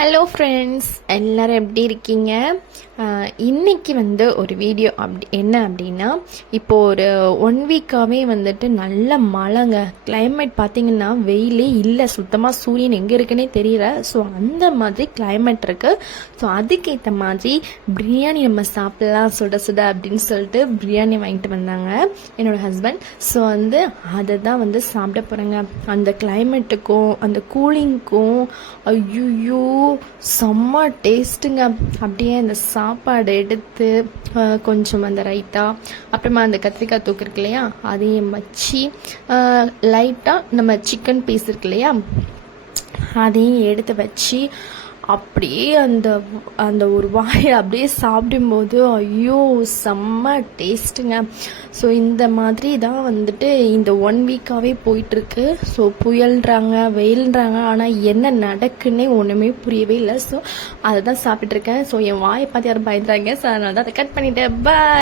Hello friends, எல்லோரும் எப்படி இருக்கீங்க? இன்றைக்கி ஒரு வீடியோ என்ன அப்படின்னா, இப்போது ஒரு 1 வீக்காகவே நல்ல மழைங்க. கிளைமேட் பார்த்திங்கன்னா வெயிலே இல்லை, சுத்தமாக சூரியன் எங்கே இருக்குன்னே தெரியல. ஸோ அந்த மாதிரி கிளைமேட் இருக்குது. ஸோ அதுக்கேற்ற மாதிரி பிரியாணி நம்ம சாப்பிட்லாம் சுட சுட அப்படின்னு சொல்லிட்டு பிரியாணி வாங்கிட்டு வந்தாங்க என்னோடய ஹஸ்பண்ட். ஸோ அதை தான் சாப்பிட போகிறேங்க. அந்த கிளைமேட்டுக்கும் அந்த கூலிங்க்கும் ஐயோ செம்ம டேஸ்ட்டுங்க. அப்படியே அந்த சாப்பாடு எடுத்து கொஞ்சம் அந்த ரைத்தா, அப்புறமா அந்த கத்திரிக்காய் தூக்கு இருக்கு இல்லையா, அதையும் வச்சு லைட்டாக நம்ம சிக்கன் பீஸ் இருக்கு இல்லையா, அதையும் எடுத்து வச்சு அப்படியே அந்த அந்த ஒரு வாயை அப்படியே சாப்பிடும்போது ஐயோ செம்ம டேஸ்ட்டுங்க. ஸோ இந்த மாதிரி தான் இந்த 1 வீக்காகவே போயிட்டுருக்கு. ஸோ புயல்ன்றாங்க, வெயில்ன்றாங்க, ஆனால் என்ன நடக்குன்னே ஒன்றுமே புரியவே இல்லை. ஸோ அதை தான் சாப்பிட்ருக்கேன். ஸோ என் வாயை பார்த்து யாரும் பயந்துறாங்க. ஸோ அதனால தான் அதை கட் பண்ணிட்டேன். பாய்.